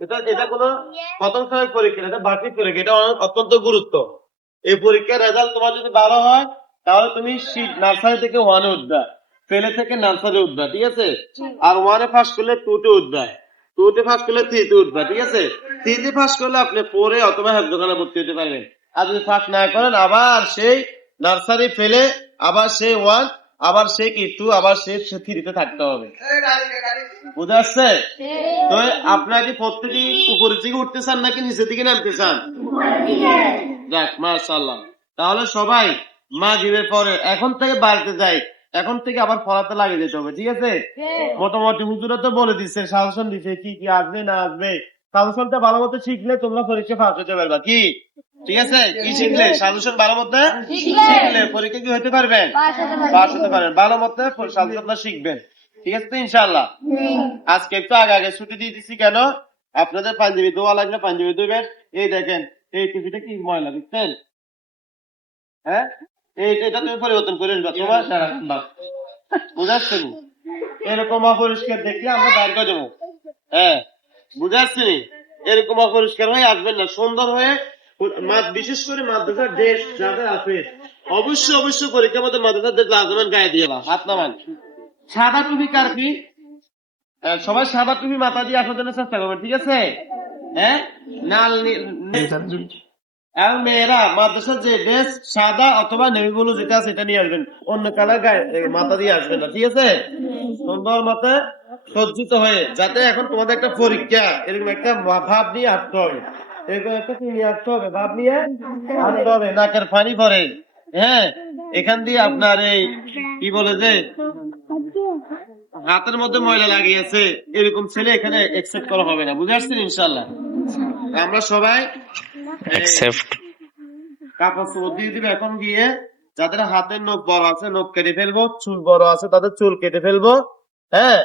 এটা এটা কোনো প্রথম সময় পরীক্ষা এটা বার্ষিক পরীক্ষা এটা অত্যন্ত গুরুত্ব। এই পরীক্ষার রেজাল্ট তোমার যদি ভালো হয় তাহলে তুমি নার্সারি থেকে ওয়ানে উঠবা ফেলে থেকে নার্সারি উঠবা ঠিক আছে? আর ওয়ানে ফাঁস করলে টু তে উঠবা। টু তে ফাঁস করলে থ্রি তে উঠবা ঠিক আছে? থ্রি তে ফাঁস করলে আপনি পরে অথবা হেফ দোকানে ভর্তি হতে পারবেন। আর যদি ফাঁস না করেন আবার সেই নার্সারি ফেলে আবার সেই ওয়ান আবার সে কি? টু আবার সে থ্রিতে থাকতে হবে। বুঝা যাচ্ছে? তো আপনাকে প্রত্যেকই উপরের থেকে উঠতে চান নাকি নিচে থেকে নামতে চান যাক মাশাল্লাহ তাহলে সবাই মা মাগরিবের পরে এখন থেকে বাড়তে যাই। এখন থেকে আবার পড়াতে লাগিয়ে যেতে হবে ঠিক আছে? মোটামুটি হুজুরা তো বলে দিচ্ছে সাজেশন দিচ্ছে কি কি আসবে না আসবে। সাজেশনটা ভালো মতো শিখলে তোমরা পরীক্ষা পাস হতে পারবা কি? ঠিক আছে? কি শিখলে সাজেশন ভালো মতো শিখলে। পরীক্ষা কি হতে পারবেন পাস হতে পারবেন ভালো মতো সাজেশনটা শিখবেন। ঠিক আছে তো ইনশাল্লাহ আজকে একটু আগে আগে ছুটি দিয়ে দিচ্ছি কেন? আপনাদের পাঞ্জাবি ধোয়া লাগলে পাঞ্জাবি ধুবেন এই দেখেন এই টিভিটা কি ময়লা বুঝছেন? হ্যাঁ? এই এটা তুমি পরিবর্তন করে নিবা তোমার? বুঝাচ্ছি এরকম অপরিষ্কার দেখলে আমরা বাইর করে দেবো। হ্যাঁ বুঝাচ্ছি এরকম অপরিষ্কার হয়ে আসবেন না। সুন্দর হয়ে বিশেষ করে মাদ্রাসার ড্রেস যাদের আছে অবশ্যই অবশ্যই পরীক্ষার মধ্যে মাদ্রাসার ড্রেস লাগাবেন গায়ে দিয়ে হাত নামান। সাদা টুপি কার কি? সবাই সাদা টুপি মাথা দিয়ে আসার জন্য চেষ্টা করবেন ঠিক আছে? হ্যাঁ? নাল আর মেয়েরা মাদ্রাসার যে ড্রেস সাদা অথবা নেভি ব্লু যেটা আছে এটা নিয়ে আসবেন। অন্য কালার মাথা দিয়ে আসবেন না ঠিক আছে? সুন্দর মতে সজ্জিত হয়ে যাতে এখন তোমাদের একটা পরীক্ষা এরকম একটা ভাব নিয়ে আসতে হবে এরকম একটা নিয়ে আসতে হবে? ভাব নিয়ে আসতে হবে নাকের পানি পরে হ্যাঁ এখান দিয়ে আপনার এই কি বলে যে হাতের মধ্যে ময়লা লাগিয়েছে। এরকম ছেলে এখানে একসেপ্ট করা হবে না। বুঝে আসছেন ইনশাল্লাহ? আমরা সবাই কাপড় চোপড় দিয়ে দিবে এখন গিয়ে। যাদের হাতের নখ বড় আছে নখ কেটে ফেলব চুল বড় আছে তাদের চুল কেটে ফেলব। হ্যাঁ